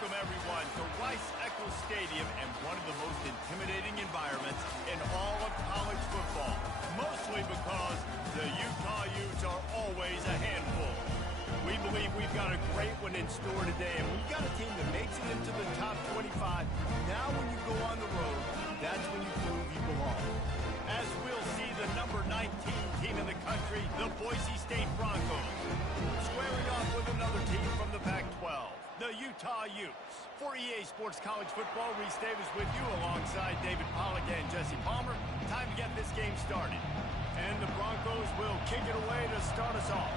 Welcome, everyone, to Rice-Eccles Stadium and one of the most intimidating environments in all of college football, mostly because the Utah Utes are always a handful. We believe we've got a great one in store today, and we've got a team that makes it into the top 25. Now when you go on the road, that's when you prove you belong. As we'll see the number 19 team in the country, the Boise State Broncos, squaring off with another team from the Pac-12, the Utah Utes. For EA Sports College Football, Reese Davis with you alongside David Pollack and Jesse Palmer. Time to get this game started. And the Broncos will kick it away to start us off.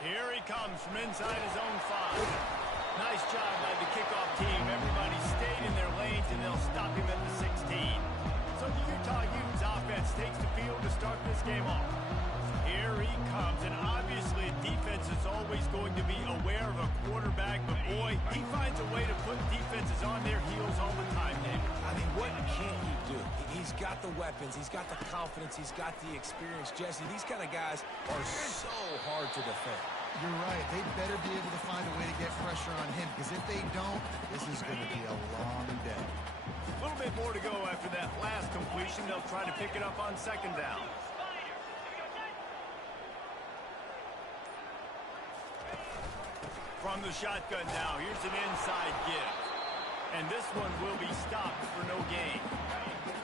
Here he comes from inside his own 5. Nice job by the kickoff team. Everybody stayed in their lanes, and they'll stop him at the 16. So the Utah Utes offense takes the field to start this game off. Here he comes, and obviously defense is always going to be aware of a quarterback, but boy, he finds a way to put defenses on their heels all the time, David. I mean, what can't he do? He's got the weapons, he's got the confidence, he's got the experience. Jesse, these kind of guys are so hard to defend. You're right. They better be able to find a way to get pressure on him, because if they don't, this is going to be a long day. A little bit more to go after that last completion. They'll try to pick it up on second down. From the shotgun now, here's an inside give. And this one will be stopped for no gain.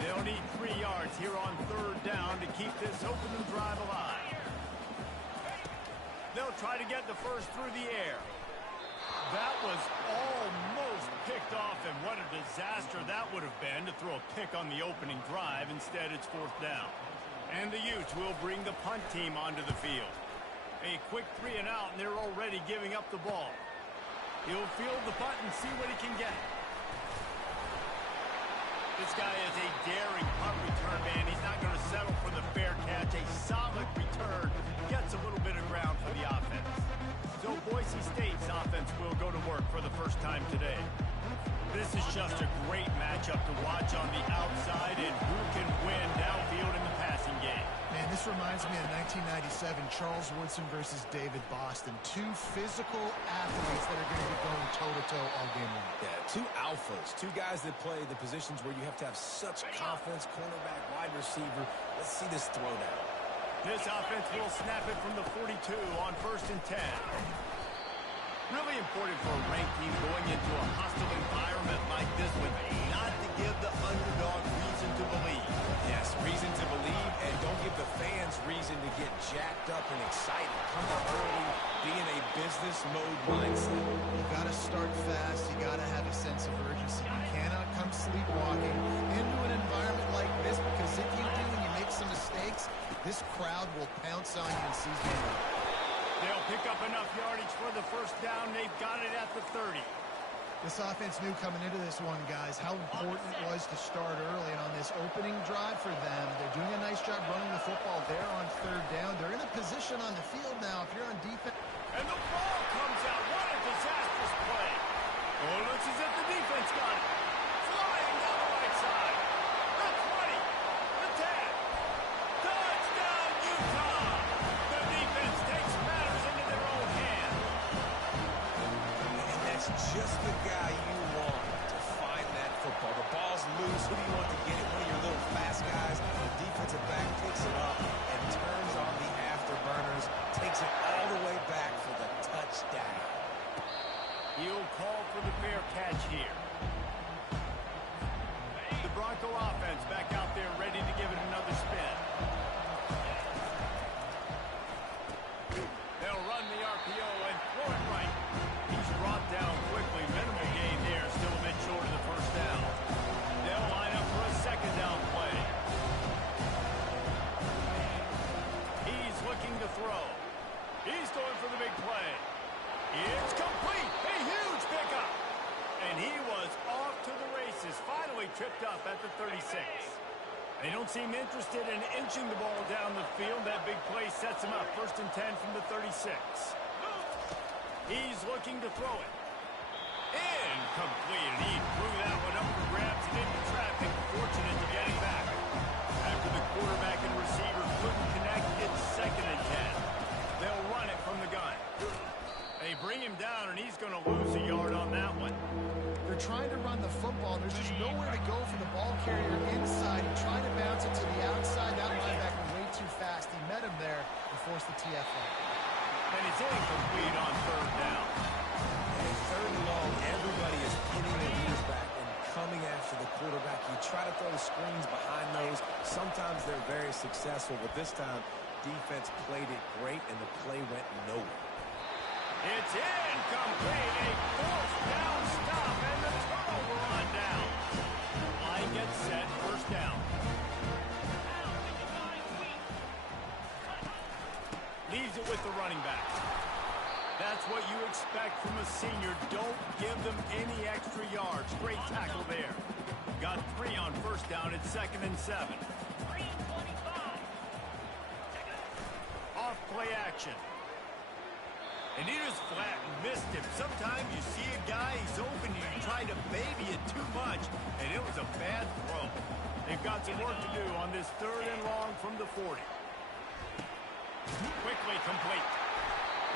They'll need 3 yards here on third down to keep this opening drive alive. They'll try to get the first through the air. That was almost picked off, and what a disaster that would have been to throw a pick on the opening drive. Instead, it's fourth down. And the Utes will bring the punt team onto the field. A quick 3 and out, and they're already giving up the ball. He'll field the punt and see what he can get. This guy is a daring punt return man. He's not going to settle for the fair catch. A solid return gets a little bit of ground for the offense. So Boise State's offense will go to work for the first time today. This is just a great matchup to watch on the outside, and who can win downfield in the passing game. Man, this reminds me of 1997, Charles Woodson versus David Boston. 2 physical athletes that are going to be going toe-to-toe all game long. Yeah, 2 alphas, 2 guys that play the positions where you have to have such confidence, cornerback, wide receiver. Let's see this throwdown. This offense will snap it from the 42 on 1st and 10. Really important for a ranked team going into a hostile environment like this one, not to give the underdog reason to believe. Yes, reason to believe, and don't give the fans reason to get jacked up and excited. Come out early, be in a business mode mindset. You got to start fast. You got to have a sense of urgency. You cannot come sleepwalking into an environment like this, because if you do and you make some mistakes, this crowd will pounce on you and seize you up. They'll pick up enough yardage for the first down. They've got it at the 30. This offense knew coming into this one, guys, how important it was to start early. And on this opening drive for them, they're doing a nice job running the football there on third down. They're in a position on the field now. If you're on defense. And the ball comes out. What a disastrous play. Oh, it looks as if the defense got it. Flying down the right side. The 20. The 10. Touchdown, Utah. The defense takes matters into their own hands. And that's just the guy you want to find that football. The ball's loose. Who do you want to get it? One of your little fast guys. The defensive back picks it up and turns on the afterburners. Takes it all the way back for the touchdown. He'll call for the fair catch here. The Bronco offense back out there ready to give it another spin. They'll run the RPO and throw it right. He's brought down quickly. Minimal gain there. Still a bit short of the first down. They'll line up for a second down play. He's looking to throw. He's going for the big play. It's complete. A huge pickup. And he was off to the races. Finally tripped up at the 36. They don't seem interested in inching the ball down the field. That big play sets him up. 1st and 10 from the 36. He's looking to throw it. Incomplete. And he threw that one up for grabs and into traffic. Fortunate to get it back. After the quarterback and receiver couldn't connect, it's They bring him down, and he's going to lose a yard on that one. They're trying to run the football. There's just nowhere to go for the ball carrier inside. He tried to bounce it to the outside. That linebacker way too fast. He met him there and forced the TFL. And it's incomplete on third down. And third and long, everybody is pinning their ears back and coming after the quarterback. You try to throw the screens behind those. Sometimes they're very successful, but this time, defense played it great, and the play went nowhere. It's incomplete. A fourth down stop, and the turnover on down. Line gets set, first down. Leaves it with the running back. That's what you expect from a senior. Don't give them any extra yards. Great tackle there. Got 3 on first down at 2nd and 7. Off play action. And he just flat missed him. Sometimes you see a guy, he's open, you try to baby it too much, and it was a bad throw. They've got some work to do on this 3rd and long from the 40. Quickly complete.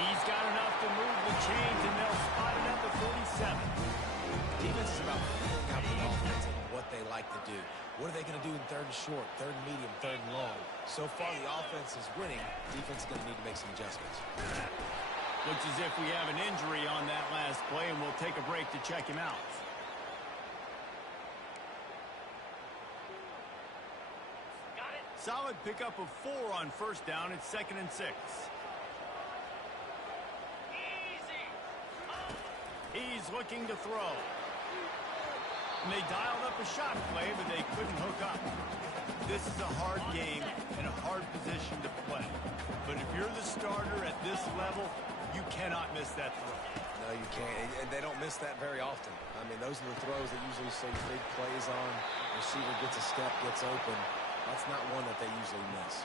He's got enough to move the chains, and they'll spot it at the 47. Defense is about figuring out the offense and what they like to do. What are they going to do in 3rd and short, 3rd and medium, 3rd and long? So far, the offense is winning. Defense is going to need to make some adjustments. Looks as if we have an injury on that last play, and we'll take a break to check him out. Got it. Solid pickup of 4 on first down at 2nd and 6. Easy. He's looking to throw. And they dialed up a shot play, but they couldn't hook up. This is a hard game and a hard position to play. But if you're the starter at this level, you cannot miss that throw. No, you can't. And they don't miss that very often. I mean, those are the throws that usually see big plays on. Receiver gets a step, gets open. That's not one that they usually miss.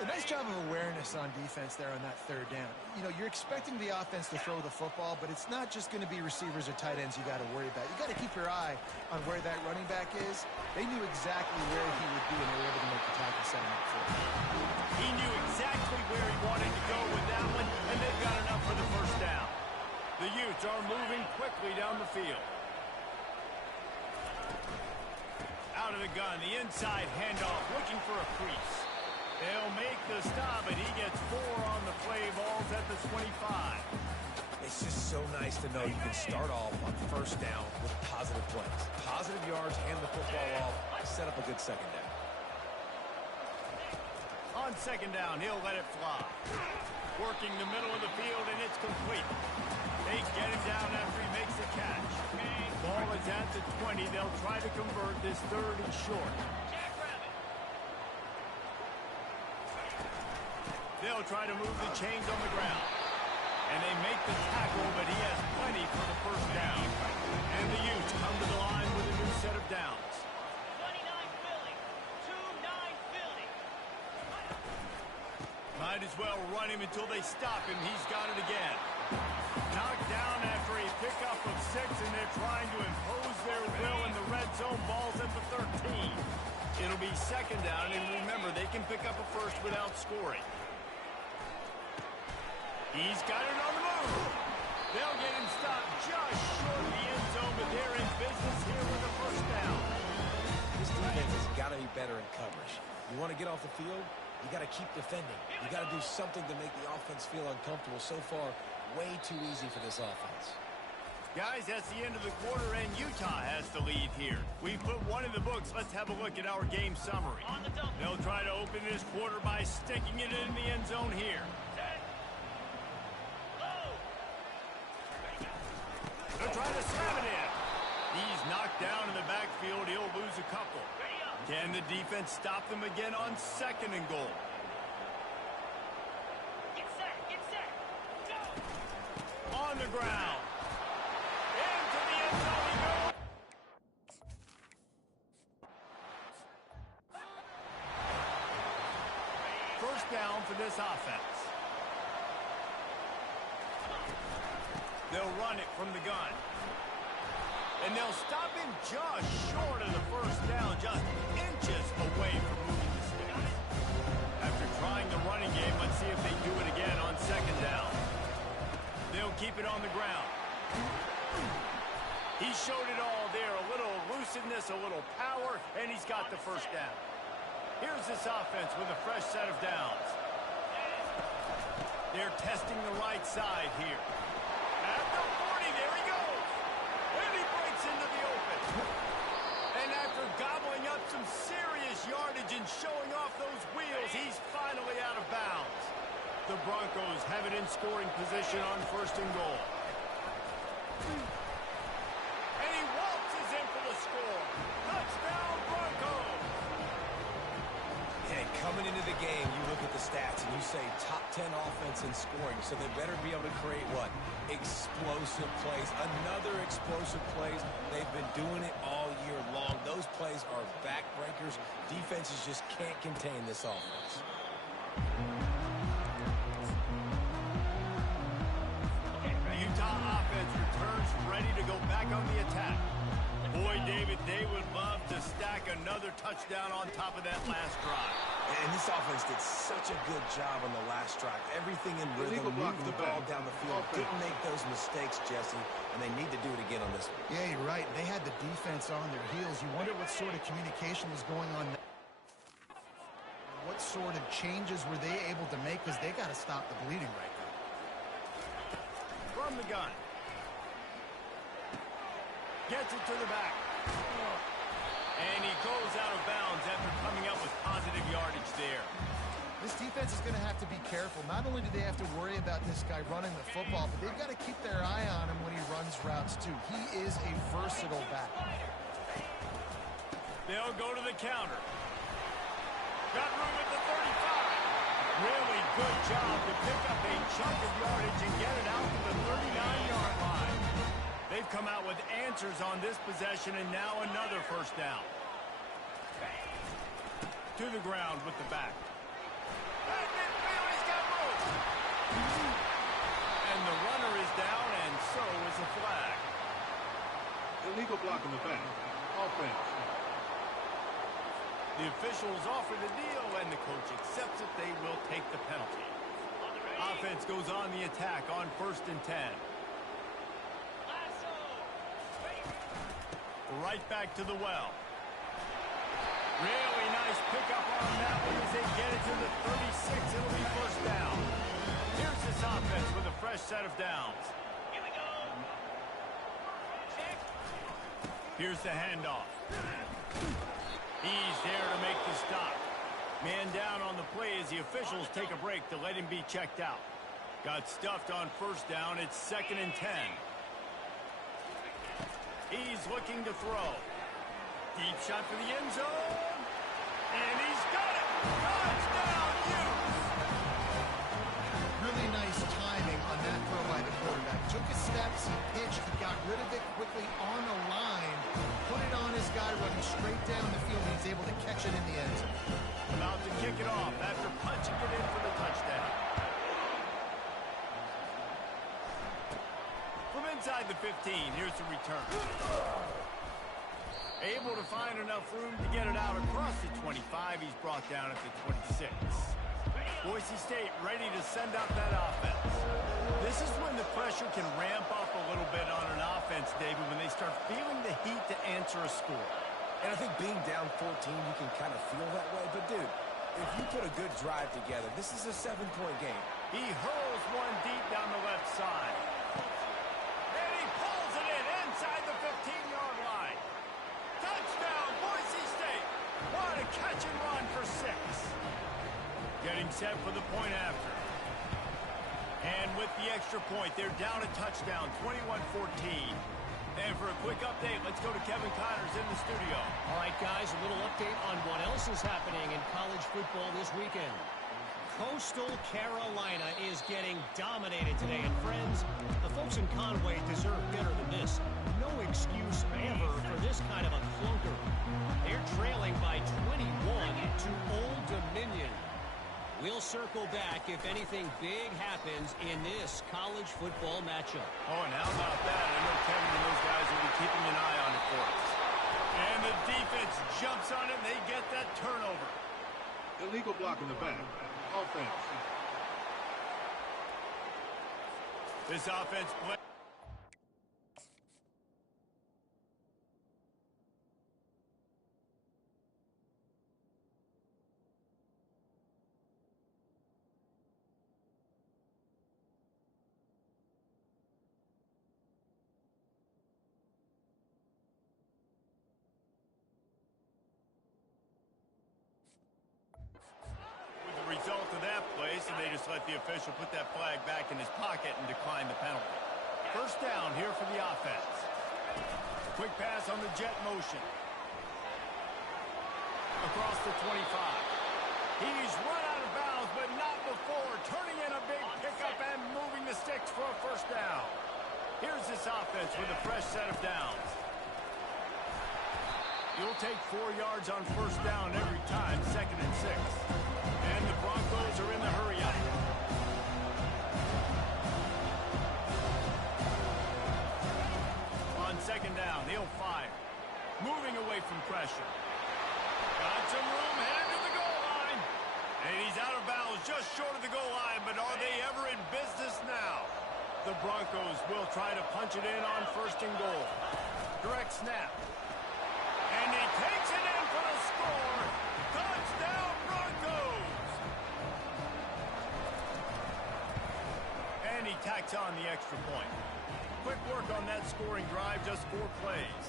A nice job of awareness on defense there on that 3rd down. You know, you're expecting the offense to throw the football, but it's not just going to be receivers or tight ends you got to worry about. You got to keep your eye on where that running back is. They knew exactly where he would be, and they were able to make the tackle setting up for him. He knew exactly where he wanted to go with that one, and they've got enough for the first down. The Utes are moving quickly down the field. Out of the gun, the inside handoff, looking for a crease. They'll make the stop, and he gets 4 on the play. Balls at the 25. It's just so nice to know you can start off on first down with positive plays. Positive yards, hand the football off, set up a good second down. On second down, he'll let it fly. Working the middle of the field, and it's complete. They get him down after he makes the catch. Ball is at the 20. They'll try to convert this 3rd and short. They'll try to move the chains on the ground. And they make the tackle, but he has plenty for the first down. And the Utes come to the line with a new set of downs. 29 Philly. 2-9 Philly. Might as well run him until they stop him. He's got it again. Knocked down after a pickup of 6, and they're trying to impose their will in the red zone. Ball's at the 13. It'll be second down, and remember, they can pick up a first without scoring. He's got it on the move. They'll get him stopped just short of the end zone, but they're in business here with a first down. This defense has got to be better in coverage. You want to get off the field, you got to keep defending. You got to do something to make the offense feel uncomfortable. So far, way too easy for this offense. Guys, that's the end of the quarter, and Utah has the lead here. We put 1 in the books. Let's have a look at our game summary. They'll try to open this quarter by sticking it in the end zone here. They're trying to slam it in. He's knocked down in the backfield. He'll lose a couple. Can the defense stop them again on 2nd and goal? Get set, go! On the ground. Into the end zone he goes. First down for this offense. They'll run it from the gun. And they'll stop him just short of the first down, just inches away from moving the sticks. After trying the running game, let's see if they do it again on second down. They'll keep it on the ground. He showed it all there. A little elusiveness, a little power, and he's got the first down. Here's this offense with a fresh set of downs. They're testing the right side here. At the 40, there he goes. And he breaks into the open. And after gobbling up some serious yardage and showing off those wheels, he's finally out of bounds. The Broncos have it in scoring position on 1st and goal. And he waltzes in for the score. Touchdown, Broncos! And coming into the game, you look at the stats and you say top 10 offense in scoring, so they better be able to create what? Explosive plays. Another explosive plays. They've been doing it all year long. Those plays are backbreakers. Defenses just can't contain this offense. The Utah offense returns ready to go back on the attack. Boy, David, they would love to stack another touchdown on top of that last drive. And this offense did such a good job on the last drive. Everything in rhythm, moved the ball down the field. Didn't make those mistakes, Jesse, and they need to do it again on this one. Yeah, you're right. They had the defense on their heels. You wonder what sort of communication was going on. What sort of changes were they able to make? Because they got to stop the bleeding right now. From the gun. Gets it to the back. And he goes out of bounds after coming up with positive yardage there. This defense is going to have to be careful. Not only do they have to worry about this guy running the football, but they've got to keep their eye on him when he runs routes too. He is a versatile back. They'll go to the counter. Got room at the 35. Really good job to pick up a chunk of yardage and get it out to the 39-yard line. They've come out with answers on this possession, and now another first down. To the ground with the back. He's got room. And the runner is down, and so is a flag. Illegal block in the back. Offense. The officials offer the deal, and the coach accepts it. They will take the penalty. Offense goes on the attack on 1st and 10. Right back to the well. Really nice pickup on that one as they get it to the 36. It'll be first down. Here's this offense with a fresh set of downs. Here we go. Check. Here's the handoff. He's there to make the stop. Man down on the play as the officials take a break to let him be checked out. Got stuffed on first down. It's 2nd and 10. He's looking to throw. Deep shot for the end zone. And he's got it. Touchdown, Utes. Really nice timing on that throw by the quarterback. Took his steps, he pitched, he got rid of it quickly on a line, put it on his guy running straight down the field, and he's able to catch it in the end zone. About to kick it off after punching it in for the touchdown. From inside the 15, here's the return. Able to find enough room to get it out across the 25. He's brought down at the 26. Boise State ready to send out that offense. This is when the pressure can ramp up a little bit on an offense, David, when they start feeling the heat to answer a score. And I think being down 14, you can kind of feel that way. But, dude, if you put a good drive together, this is a 7-point game. He hurls one deep down the left side. And he pulls it in inside the 15-yard line. Touchdown, Boise State. What a catch and run for 6. Getting set for the point after. And with the extra point, they're down a touchdown, 21-14. And for a quick update, let's go to Kevin Connors in the studio. All right, guys, a little update on what else is happening in college football this weekend. Coastal Carolina is getting dominated today. And friends, the folks in Conway deserve better than this. No excuse ever for this kind of a clunker. They're trailing by 21 to Old Dominion. We'll circle back if anything big happens in this college football matchup. Oh, and how about that? I know Kevin and those guys will be keeping an eye on it for us. And the defense jumps on it, and they get that turnover. Illegal block in the back. Offense. This offense play. Result of that play, so they just let the official put that flag back in his pocket and decline the penalty. First down here for the offense. Quick pass on the jet motion. Across the 25. He's run out of bounds, but not before turning in a big pickup and moving the sticks for a first down. Here's this offense with a fresh set of downs. You'll take 4 yards on first down every time, 2nd and 6. And the Broncos are in the hurry-up. On 2nd down, he'll fire. Moving away from pressure. Got some room, headed to the goal line. And he's out of bounds just short of the goal line, but are they ever in business now? The Broncos will try to punch it in on 1st and goal. Direct snap. And he takes it in for the score. Touchdown, Broncos! And he tacks on the extra point. Quick work on that scoring drive, just 4 plays.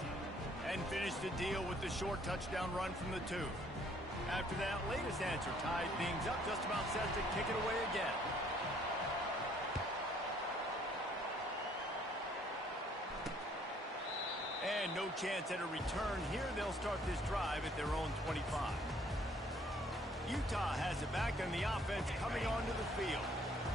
And finished the deal with the short touchdown run from the 2. After that latest answer tied things up, just about set to kick it away again. And no chance at a return here. They'll start this drive at their own 25. Utah has it back on the offense coming onto the field.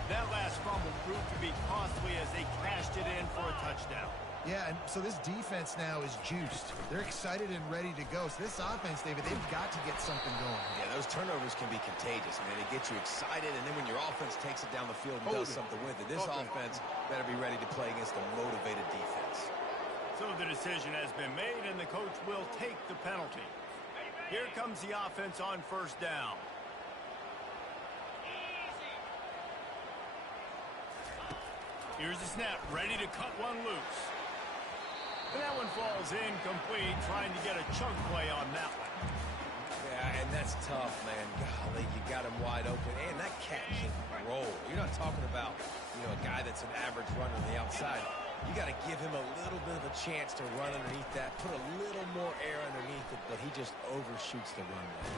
That last fumble proved to be costly as they cashed it in for a touchdown. Yeah, and so this defense now is juiced. They're excited and ready to go. So this offense, David, they've got to get something going. Yeah, those turnovers can be contagious, man. They get you excited, and then when your offense takes it down the field and does something with it, this offense better be ready to play against a motivated defense. So the decision has been made, and the coach will take the penalty. Here comes the offense on 1st down. Here's the snap, ready to cut one loose. And that one falls incomplete, trying to get a chunk play on that one. Yeah, and that's tough, man. Golly, you got him wide open. And that cat can roll. You're not talking about, a guy that's an average runner on the outside. You got to give him a little bit of a chance to run underneath that, put a little more air underneath it, but he just overshoots the runway.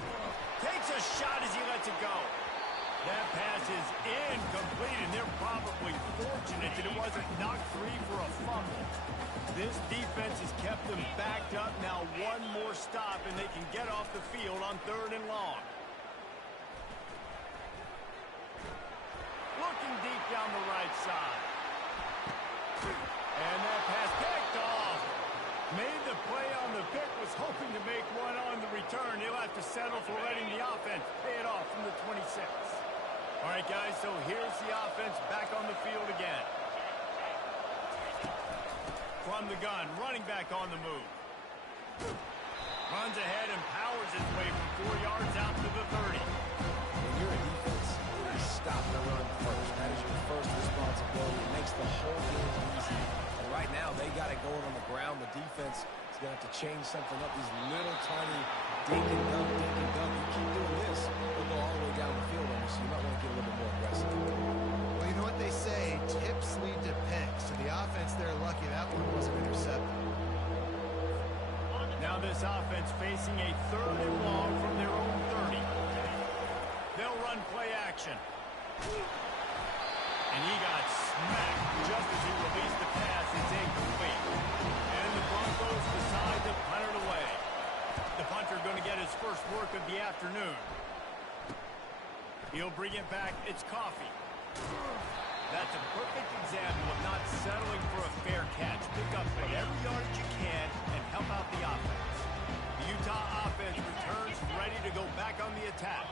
Takes a shot as he lets it go. That pass is incomplete, and they're probably fortunate that it wasn't knocked free for a fumble. This defense has kept them backed up. Now one more stop, and they can get off the field on 3rd and long. Looking deep down the right side. And that pass picked off. Made the play on the pick, was hoping to make one on the return. He'll have to settle for letting the offense pay it off from the 26. All right, guys, so here's the offense back on the field again. From the gun, running back on the move. Runs ahead and powers his way from 4 yards out to the 30. When you're a defense, you stop the run first. That is your first responsibility. It makes the whole game easy. And right now, they got it going on the ground. The defense is going to have to change something up. These little tiny dink and dunk, dink and dunk. You keep doing this, they'll go all the way down the field on you, so you might want to get a little bit more aggressive. Well, you know what they say, tips lead to picks. So the offense, they're lucky that one wasn't intercepted. Now this offense facing a 3rd and long from their own 30. They'll run play action. And he got smacked just as he released the pass. It's incomplete. And the Broncos decide to punt it away. The punter going to get his first work of the afternoon. He'll bring it back. It's Coffee. That's a perfect example of not settling for a fair catch. Pick up every yardage you can and help out the offense. The Utah offense returns ready to go back on the attack.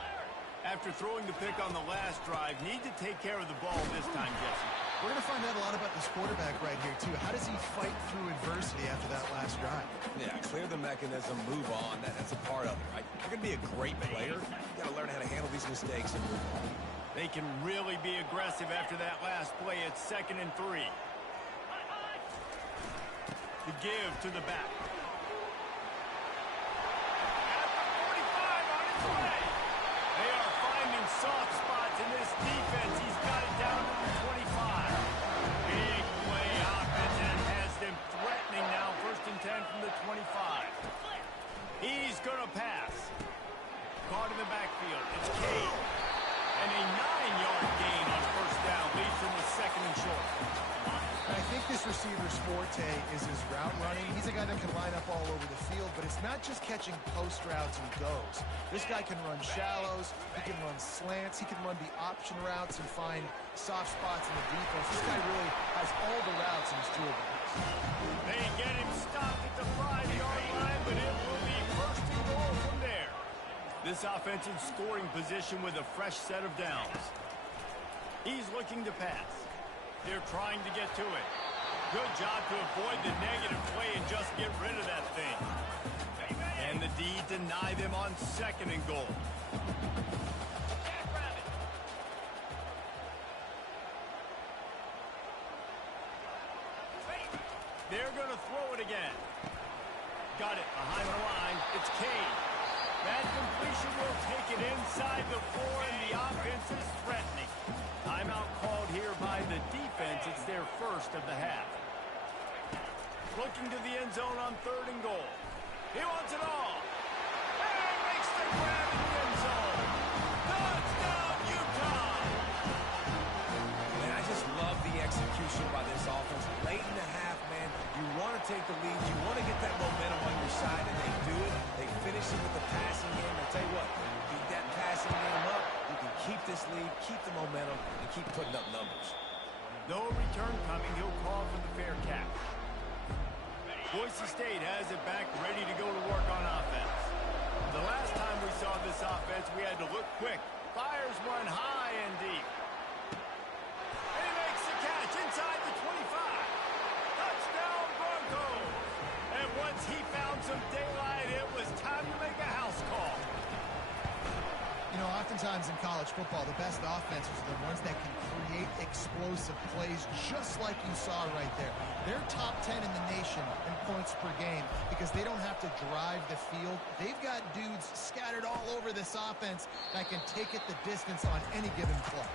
After throwing the pick on the last drive, need to take care of the ball this time, Jesse. We're going to find out a lot about this quarterback right here, too. How does he fight through adversity after that last drive? Yeah, clear the mechanism, move on. That's a part of it, right? You're going to be a great player. You got to learn how to handle these mistakes and move on. They can really be aggressive after that last play. It's 2nd and 3. The give to the back. At the 45 on his way. They are finding soft spots in this defense. He's got it down to the 25. Big play offense and has them threatening now. 1st and 10 from the 25. He's going to pass. Caught in the backfield. It's Cade. And a 9-yard gain on 1st down. Leads him to 2nd and short. I think this receiver's forte is his route running. He's a guy that can line up all over the field, but it's not just catching post routes and goes. This guy can run shallows, he can run slants, he can run the option routes and find soft spots in the defense. This guy really has all the routes in his toolbox. They get him stopped at the 5-yard line, but it will be 1st and goal from there. This offense in scoring position with a fresh set of downs. He's looking to pass. They're trying to get to it. Good job to avoid the negative play and just get rid of that thing. And the D deny them on 2nd and goal. They're going to throw it again. Got it behind the line. It's Cade. That completion will take it inside the 4, and the offense is threatening. Timeout called here by the defense. It's their 1st of the half. Looking to the end zone on 3rd and goal. He wants it all. And makes the grab in the end zone. Touchdown, Utah! Man, I just love the execution by this offense. Late in the half, man, you want to take the lead. You want to get that momentum on your side, and they do it. They finish it with the passing game. I'll tell you what, beat that passing game up. You can keep this lead, keep the momentum, and keep putting up numbers. No return coming. He'll call for the fair catch. Boise State has it back, ready to go to work on offense. The last time we saw this offense, we had to look quick. Fires one high and deep. And he makes the catch inside the 25. Touchdown, Broncos. And once he found some daylight, it was time to make a house call. You know, oftentimes in college football, the best offenses are the ones that can create explosive plays just like you saw right there. They're top 10 in the nation in points per game because they don't have to drive the field. They've got dudes scattered all over this offense that can take it the distance on any given play.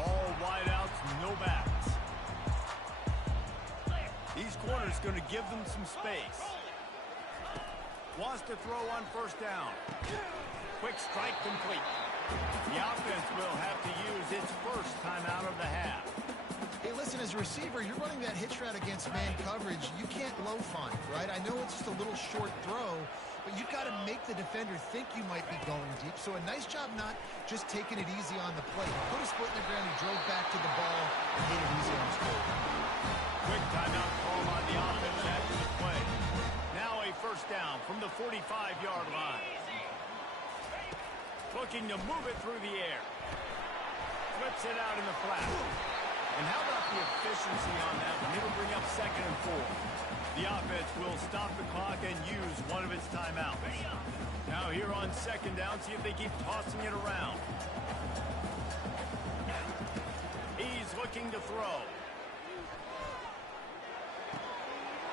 All wideouts, no backs. These corners going to give them some space. Wants to throw on 1st down. Quick strike complete. The offense will have to use its 1st timeout of the half. Hey, listen, as a receiver, you're running that hitch route against man coverage. You can't loaf on it, right? I know it's just a little short throw, but you've got to make the defender think you might be going deep. So a nice job not just taking it easy on the play. He put his foot in the ground, he drove back to the ball, and made it easy on his goal. Quick timeout call on the offense after the play. Now a 1st down from the 45-yard line. Looking to move it through the air. Flips it out in the flat. And how about the efficiency on that one? It'll bring up 2nd and 4. The offense will stop the clock and use one of its timeouts. Now here on 2nd down, see if they keep tossing it around. He's looking to throw.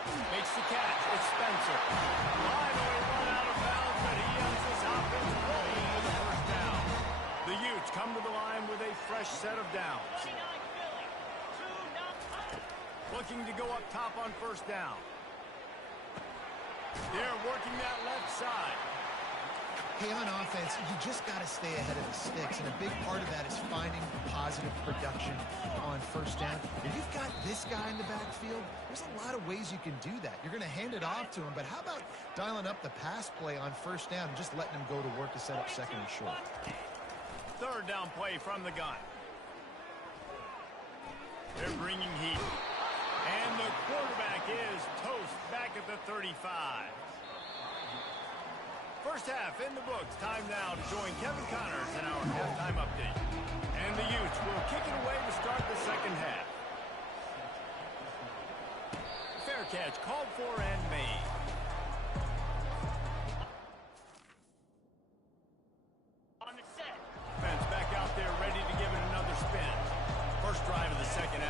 Makes the catch. It's Spencer. Finally run out of bounds, but he ends this offense rolling for the 1st down. The Utes come to the line with a fresh set of downs. Looking to go up top on 1st down. They're working that left side. Hey, on offense, you just got to stay ahead of the sticks, and a big part of that is finding positive production on 1st down. If you've got this guy in the backfield, there's a lot of ways you can do that. You're going to hand it off to him, but how about dialing up the pass play on 1st down and just letting him go to work to set up 2nd and short? 3rd down play from the gun. They're bringing heat. And the quarterback is toast back at the 35. 1st half in the books. Time now to join Kevin Connors in our halftime update. And the Utes will kick it away to start the 2nd half. Fair catch called for and made.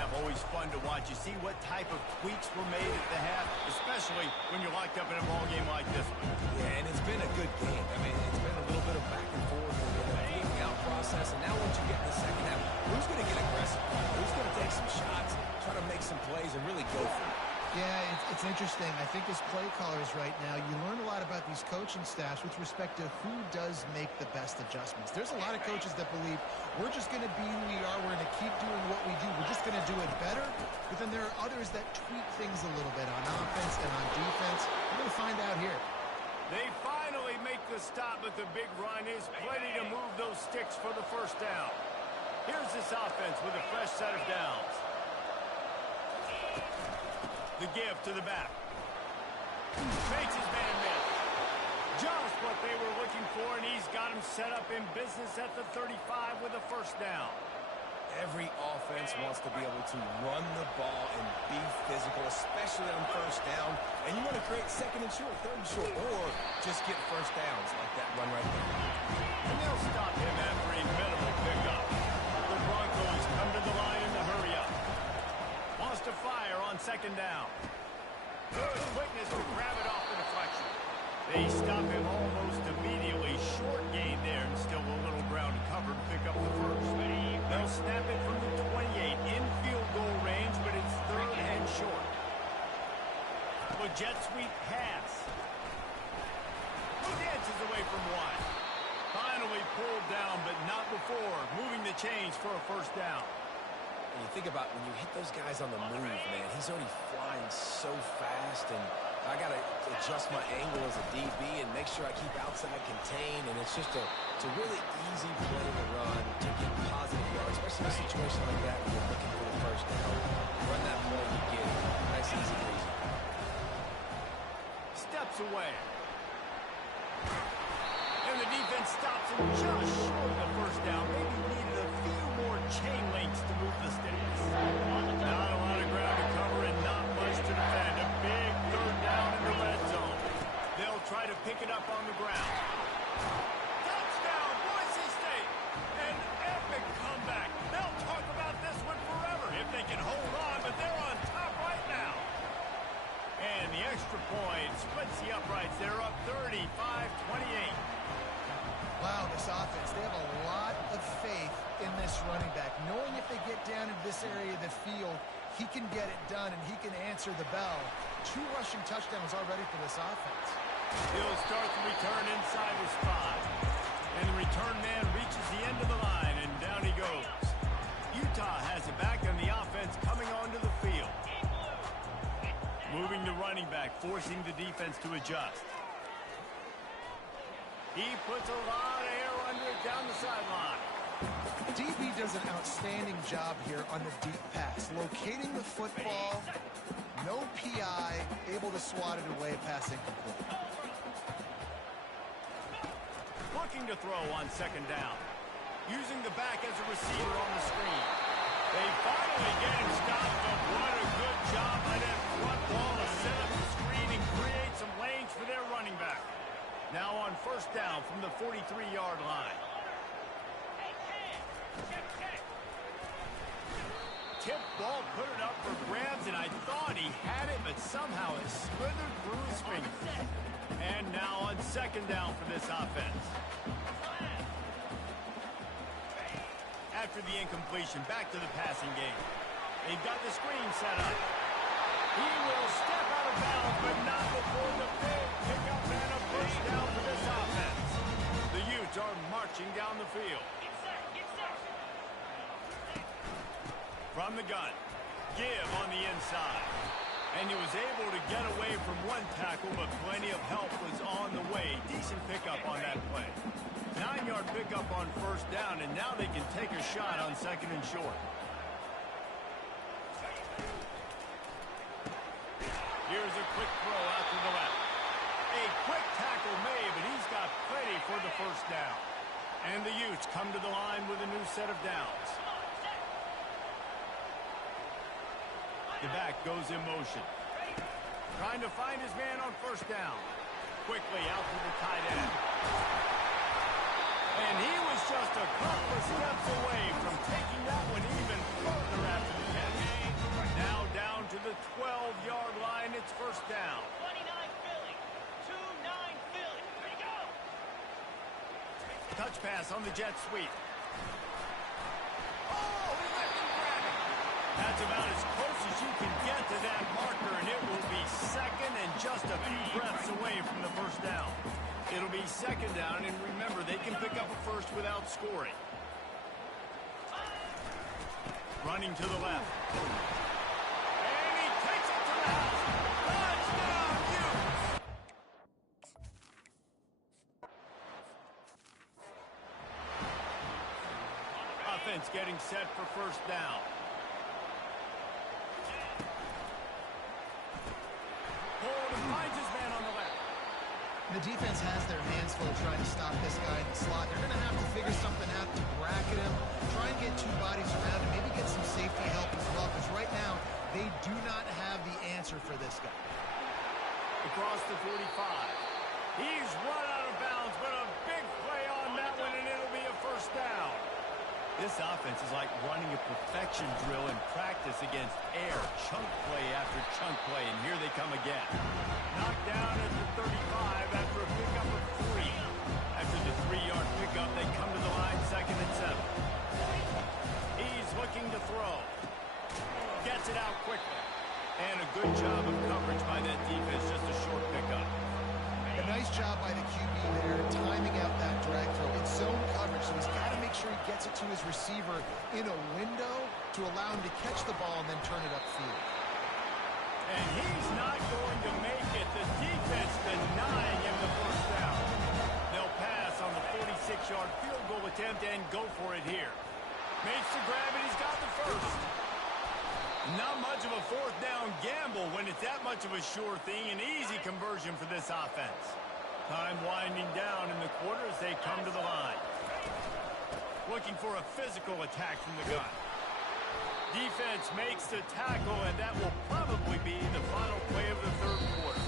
half, always fun to watch. You see what type of tweaks were made at the half, especially when you're locked up in a ball game like this one. Yeah, and it's been a good game. I mean, it's been a little bit of back and forth and a feeling out process. And now once you get in the second half, who's going to get aggressive? Who's going to take some shots, try to make some plays, and really go for it? Yeah, it's interesting. I think as play callers right now, you learn a lot about these coaching staffs with respect to who does make the best adjustments. There's a lot of coaches that believe we're just going to be who we are. We're going to keep doing what we do. We're just going to do it better. But then there are others that tweak things a little bit on offense and on defense. We're going to find out here. They finally make the stop, but the big run is plenty to move those sticks for the first down. Here's this offense with a fresh set of downs. The give to the back. Makes his man miss. Just what they were looking for, and he's got him set up in business at the 35 with a first down. Every offense wants to be able to run the ball and be physical, especially on first down. And you want to create second and short, third and short, or just get first downs like that run right there. And they'll stop him after a minimal pickup. The Broncos come to the line in the hurry up. Wants to fire on second down. Good quickness to grab it off the deflection. They stop him almost immediately. Short gain there, and still a little ground to cover to pick up the first. They'll snap it from the 28 in field goal range, but it's third and short. A jet sweep pass. Dances away from one. Finally pulled down, but not before. Moving the chains for a first down. And you think about when you hit those guys on the move, man, he's already flying so fast, and I got to adjust my angle as a DB and make sure I keep outside contained, and it's just it's a really easy play to run to get positive yards, especially in a situation like that when you're looking for the first down. Run that play, you get it. Nice, easy, breezy. Steps away. And the defense stops him just short of the first down. Maybe needed a few more chain links to move the sticks. Not a lot of ground to cover and not much to defend. A big third down in the red zone. They'll try to pick it up on the ground. Touchdown, Boise State! An epic comeback. They'll talk about this one forever if they can hold on, but they're on top right now. And the extra point splits the uprights. They're up 35-28. Wow, this offense, they have a lot of faith in this running back, knowing if they get down into this area of the field, he can get it done and he can answer the bell. 2 rushing touchdowns already for this offense. He'll start the return inside his 5. And the return man reaches the end of the line, and down he goes. Utah has it back, and the offense coming onto the field. Moving the running back, forcing the defense to adjust. He puts a lot of air under it down the sideline. DB does an outstanding job here on the deep pass, locating the football, no PI, able to swat it away, pass incomplete. Looking to throw on second down. Using the back as a receiver on the screen. They finally get him stopped, but what a good job by that front wall to set up the screen and create some lanes for their running back. Now on first down from the 43-yard line. Tip ball, put it up for grabs, and I thought he had it, but somehow it slithered through his fingers. And now on second down for this offense. After the incompletion, back to the passing game. They've got the screen set up. He will step out of bounds, but not before the big pickup and a first down for this offense. The Utes are marching down the field. From the gun, give on the inside. And he was able to get away from one tackle, but plenty of help was on the way. Decent pickup on that play. 9-yard pickup on first down, and now they can take a shot on second and short. Here's a quick throw out to the left. A quick tackle made, but he's got plenty for the first down. And the Utes come to the line with a new set of downs. The back goes in motion. Trying to find his man on first down. Quickly out to the tight end. And he was just a couple of steps away from taking that one even further after the catch. touch pass on the jet sweep. Oh, he let him grab it. That's about as close as you can get to that marker, and it will be second and just a few breaths away from the first down. It'll be second down, and remember, they can pick up a first without scoring. Running to the left. And he takes it to the house. Touchdown, Utes! Offense getting set for first down. Hold and finds his man on the left. The defense has their hands full trying to stop this guy in the slot. They're going to have to figure something out to bracket him, try and get two bodies around him, maybe get some safety help as well, because right now they do not have the answer for this guy. Across the 45. He's run out of bounds, but a big play on that one, and it'll be a first down. This offense is like running a perfection drill in practice against air. Chunk play after chunk play, and here they come again. Knocked down at the 35 after a pickup of 3. After the 3-yard pickup, they come to the line second and 7. He's looking to throw. Gets it out quickly. And a good job of coverage by that defense, just a short pickup. A nice job by the QB there, timing out that drag throw. It's zone coverage, so he's got to make sure he gets it to his receiver in a window to allow him to catch the ball and then turn it upfield. And he's not going to make it. The defense denying him the first down. They'll pass on the 46-yard field goal attempt and go for it here. Makes the grab, and he's got the first. Not much of a fourth down gamble when it's that much of a sure thing. An easy conversion for this offense. Time winding down in the quarter as they come to the line. Looking for a physical attack from the gun. Defense makes the tackle, and that will probably be the final play of the third quarter.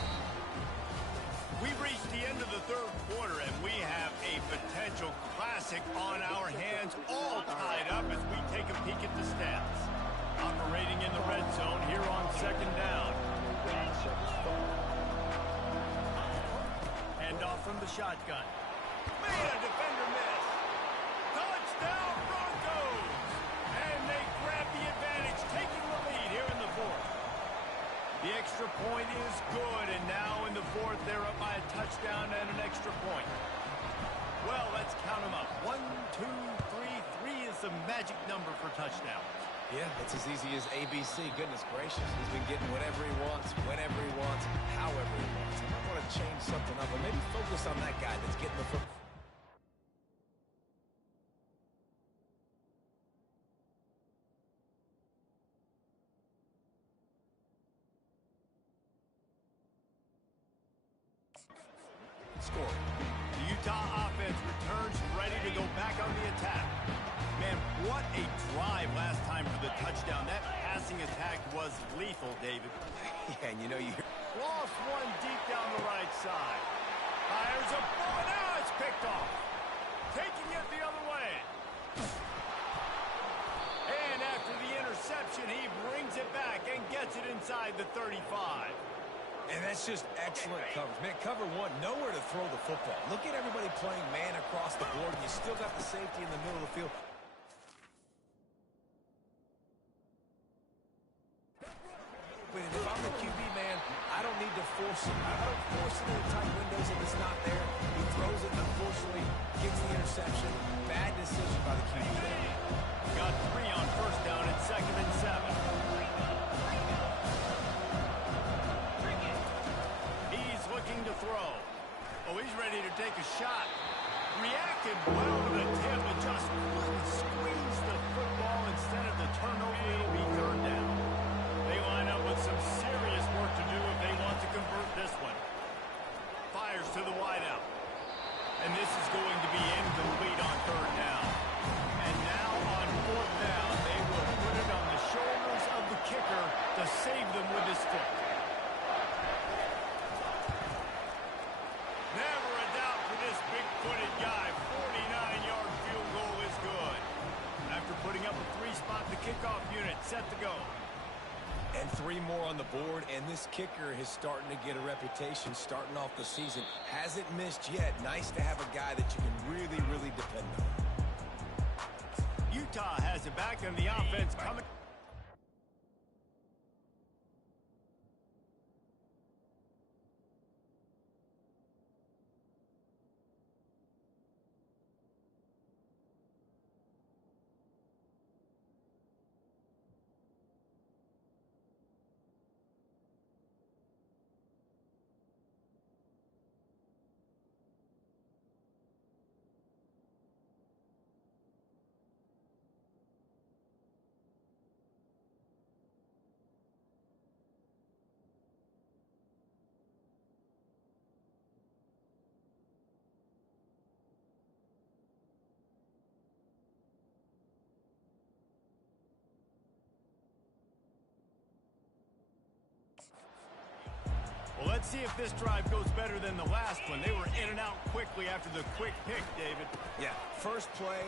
We've reached the end of the third quarter, and we have a potential classic on our hands, all tied up as we take a peek at the stats. Operating in the red zone here on second down. Hand off from the shotgun. Made a defender miss. Touchdown Broncos! And they grab the advantage, taking the lead here in the fourth. The extra point is good, and now in the fourth, they're up by a touchdown and an extra point. Well, let's count them up. 1, 2, 3. 3 is the magic number for touchdowns. Yeah, it's as easy as ABC. Goodness gracious. He's been getting whatever he wants, whenever he wants, however he wants. I want to change something up, or maybe focus on that guy that's getting the football. Score. The Utah offense returns ready to go back on the attack. Man, what a drive last time for the touchdown. That passing attack was lethal, David. Yeah, and you know you... Lost one deep down the right side. Fires a ball, now it's picked off. Taking it the other way. And after the interception, he brings it back and gets it inside the 35. And that's just excellent coverage. Man, cover one, nowhere to throw the football. Look at everybody playing man across the board, and you still got the safety in the middle of the field. But if I'm the QB, man, I don't need to force it. I don't force it into tight windows if it's not there. He throws it, unfortunately, gets the interception. Bad decision by the QB there. Got 3 on first down at second and 7. He's looking to throw. Oh, he's ready to take a shot. Reacted well to the tip, but just couldn't squeeze the football. Instead of the turnover, it'll be third down. They line up with some serious work to do if they want to convert this one. Fires to the wideout. And this is going to be incomplete on third down. And now on fourth down, they will put it on the shoulders of the kicker to save them with his foot. Never a doubt for this big-footed guy. 49-yard field goal is good. After putting up a 3-spot, the kickoff unit set to go. And 3 more on the board, and this kicker is starting to get a reputation starting off the season. Hasn't missed yet. Nice to have a guy that you can really, really depend on. Utah has it back on the offense coming. Well, let's see if this drive goes better than the last one. They were in and out quickly after the quick pick, David. Yeah, first play,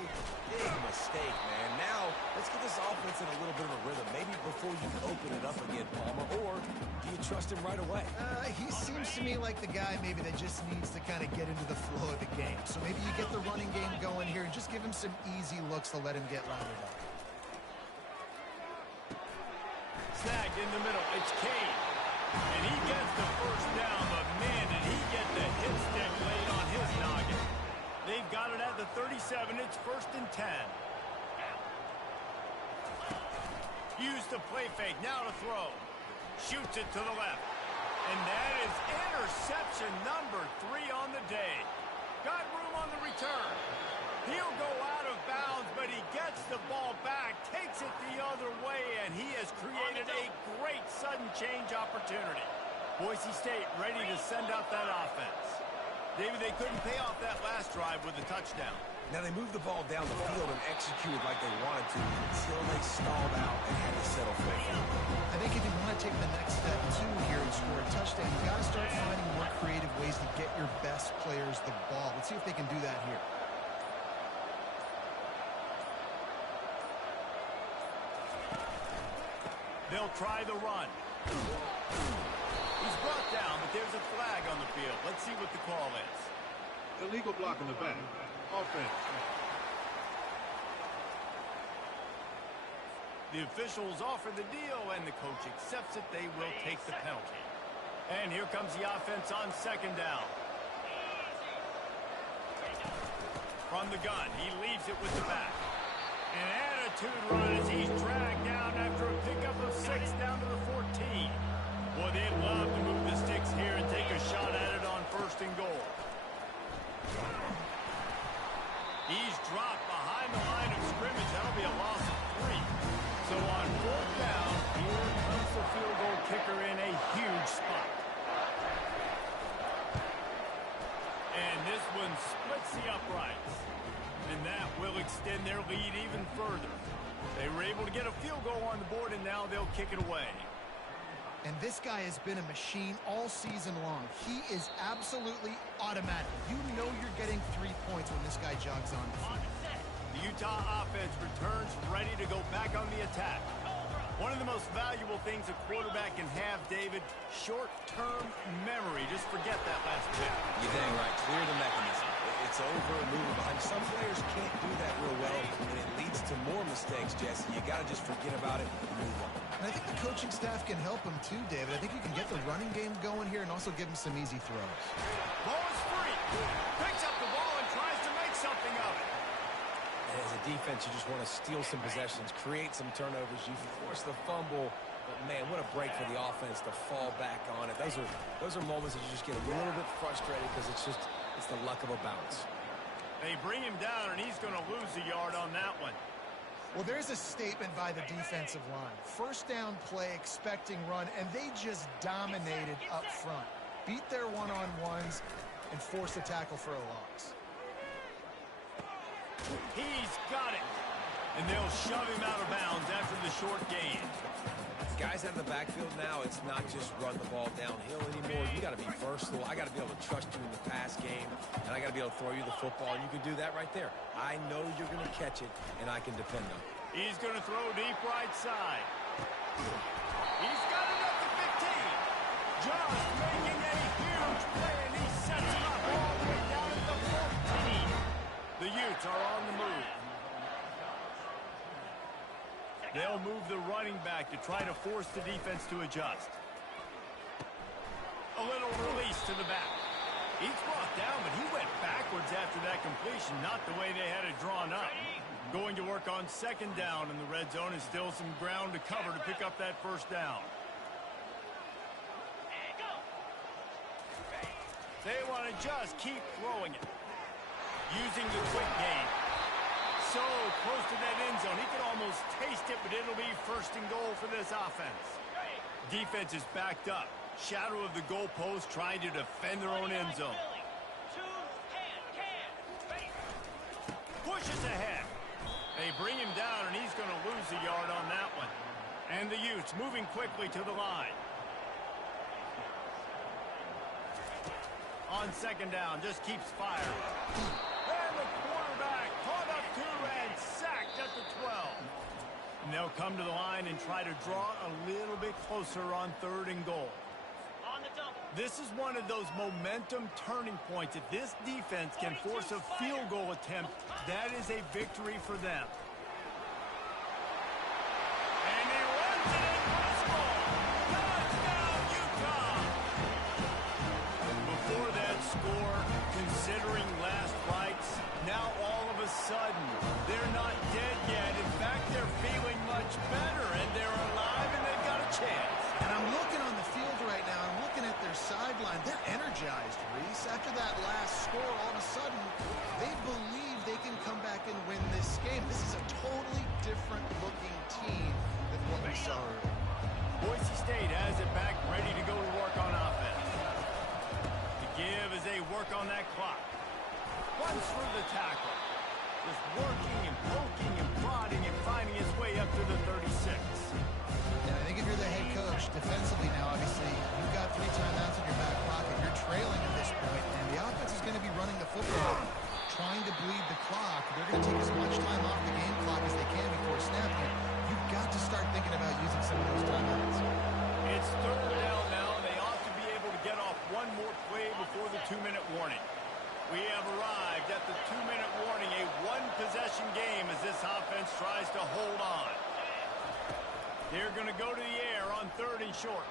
big mistake, man. Now, let's get this offense in a little bit of a rhythm. Maybe before you open it up again, Palmer, or do you trust him right away? He seems to me like the guy maybe that just needs to kind of get into the flow of the game. So maybe you get the running game going here and just give him some easy looks to let him get rounded up. Snagged in the middle. It's Kane. And he gets the first down, but man, did he get the hit stick laid on his noggin. They've got it at the 37. It's 1st and 10. Use the play fake. Now to throw. Shoots it to the left. And that is interception number 3 on the day. Got room on the return. He'll go out of bounds, but he gets the ball back, takes it the other way, and he has created a great sudden change opportunity. Boise State ready to send out that offense. David, they couldn't pay off that last drive with a touchdown. Now, they moved the ball down the field and executed like they wanted to until they stalled out and had to settle for it. I think if you want to take the next step, too, here and score a touchdown, you've got to start finding more creative ways to get your best players the ball. Let's see if they can do that here. They'll try the run. He's brought down, but there's a flag on the field. Let's see what the call is. Illegal block in the back. Offense. The officials offer the deal, and the coach accepts it. They will take the penalty. And here comes the offense on 2nd down. From the gun, he leaves it with the back. An attitude run as he's dragged down after a pickup of 6 down to the 14. Boy, they'd love to move the sticks here and take a shot at it on 1st and goal. He's dropped behind the line of scrimmage. That'll be a loss of 3. So on 4th down, here comes the field goal kicker in a huge spot. And this one splits the uprights. And that will extend their lead even further. They were able to get a field goal on the board, and now they'll kick it away. And this guy has been a machine all season long. He is absolutely automatic. You know you're getting 3 points when this guy jogs on the field. The Utah offense returns ready to go back on the attack. One of the most valuable things a quarterback can have, David, short-term memory. Just forget that last pick. You're dang right. Clear the mechanism. It's over and moving behind. Some players can't do that real well, and it leads to more mistakes, Jesse. You got to just forget about it and move on. And I think the coaching staff can help him too, David. I think you can get the running game going here and also give him some easy throws. Ball is free. Picks up the ball and tries to make something of it. As a defense, you just want to steal some possessions, create some turnovers. You force the fumble, but man, what a break for the offense to fall back on it. Those are moments that you just get a little bit frustrated because it's the luck of a bounce. They bring him down, and he's going to lose a yard on that one. Well, there's a statement by the defensive line. 1st down play, expecting run, and they just dominated up front. Beat their one-on-ones and forced a tackle for a loss. He's got it. And they'll shove him out of bounds after the short gain. Guys out of the backfield now, it's not just run the ball downhill anymore. You got to be versatile. I got to be able to trust you in the pass game, and I got to be able to throw you the football, and you can do that right there. I know you're going to catch it, and I can depend on it. He's going to throw deep right side. He's Patriots are on the move. They'll move the running back to try to force the defense to adjust. A little release to the back. He's brought down, but he went backwards after that completion, not the way they had it drawn up. Going to work on second down in the red zone, and still some ground to cover to pick up that first down. They want to just keep throwing it. Using the quick game. So close to that end zone. He could almost taste it, but it'll be first and goal for this offense. Defense is backed up. Shadow of the goalpost, trying to defend their own end zone. Pushes ahead. They bring him down, and he's going to lose a yard on that one. And the Utes moving quickly to the line. On second down, just keeps firing. And the quarterback caught up to and sacked at the 12. And they'll come to the line and try to draw a little bit closer on third and goal. This is one of those momentum turning points. If this defense can force a field goal attempt, that is a victory for them. And he runs it in for a score. Touchdown, Utah! Before that score, considering last rights, now all of a sudden, they're not dead yet. In fact, they're feeling much better, and they're alive, and they've got a chance. And I'm looking on the field right now. I'm looking at their sideline. They're energized, Reese. After that last score, all of a sudden, they believe they can come back and win this game. This is a totally different-looking team than what we saw earlier. Boise State has it back, ready to go to work on offense. To give as they work on that clock. Runs through the tackle. Just working and poking and prodding and finding his way up to the 36. And I think if you're the head coach, defensively now, obviously, you've got 3 timeouts in your back pocket. You're trailing at this point, and the offense is going to be running the football, trying to bleed the clock. They're going to take as much time off the game clock as they can before snap. You've got to start thinking about using some of those timeouts. It's third down now, and they ought to be able to get off one more play before the 2-minute warning. We have arrived at the 2-minute warning, a one-possession game as this offense tries to hold on. They're going to go to the air on third and short.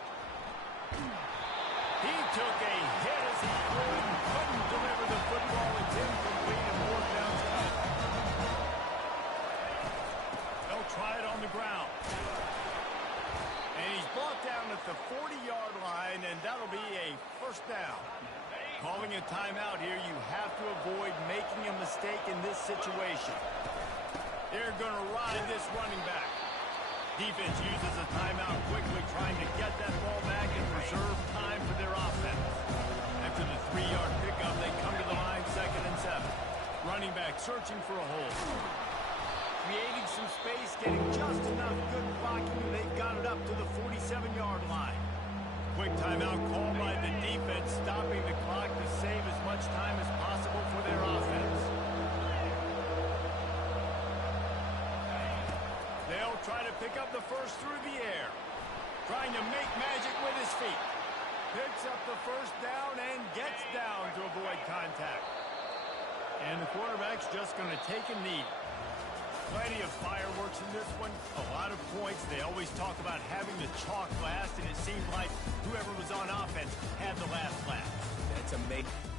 He took a hit as he couldn't deliver the football. It's incomplete and fourth down. They'll try it on the ground. And he's brought down at the 40-yard line, and that'll be a first down. Calling a timeout here, you have to avoid making a mistake in this situation. They're going to ride this running back. Defense uses a timeout quickly, trying to get that ball back and preserve time for their offense. After the 3-yard pickup, they come to the line, 2nd and 7. Running back searching for a hole. Creating some space, getting just enough good blocking, and they've got it up to the 47-yard line. Quick timeout called by the defense, stopping the clock to save as much time as possible for their offense. They'll try to pick up the first through the air. Trying to make magic with his feet. Picks up the first down and gets down to avoid contact. And the quarterback's just going to take a knee. Plenty of fireworks in this one. A lot of points. They always talk about having the chalk last, and it seemed like whoever was on offense had the last laugh. That's amazing.